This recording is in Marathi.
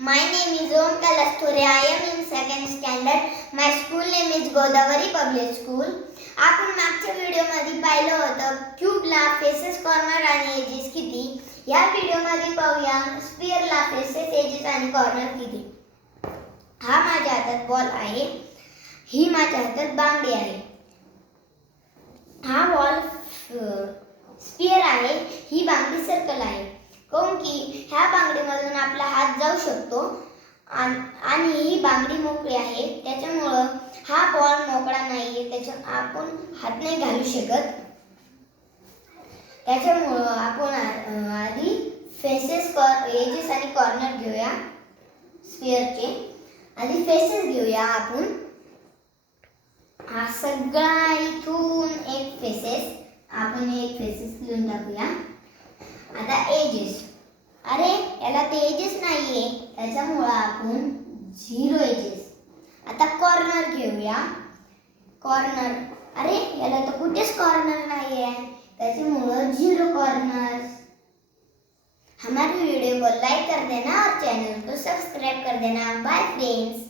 My name is Om Kalasturi. I am in second standard. My school name is Godavari Public School. आपण मागच्या व्हिडिओमध्ये पाहिलं होतं क्यूबला फेसेस, कॉर्नर आणि एजेस किती. या व्हिडिओमध्ये पाहूया स्फिअरला फेसेस, एजेस आणि कॉर्नर किती. हा माझ्या हातात बॉल आहे, ही माझ्या हातात बांगडी आहे. हा बॉल स्फिअर आहे, ही बांगडी सर्कल आहे. काऊन की ह्या बांगडीमधून आपला हात जाऊ शकतो आणि ही बांगडी मोकळी आहे, त्याच्यामुळं हा बॉल मोकळा नाहीये, त्याच्या आपण हात नाही घालू शकत. त्याच्यामुळं आपण आधी फेसेस, एजेस आणि कॉर्नर घेऊया. स्फिअरचे आधी फेसेस घेऊया आपण. हा सगळा इथून एक फेसेस, आपण एक फेसेस लिहून टाकूया. आता एजेस, अरे याला ते एजेस नाहीये, त्याच्यामुळं आपण 0 एजेस. आता कॉर्नर घेऊया. कॉर्नर, अरे याला तर कुठेच कॉर्नर नाहीये, त्याच्यामुळं 0 कॉर्नर. हमारे वीडियो को लाइक कर देना और चैनल को सब्सक्राइब कर देना. Bye friends.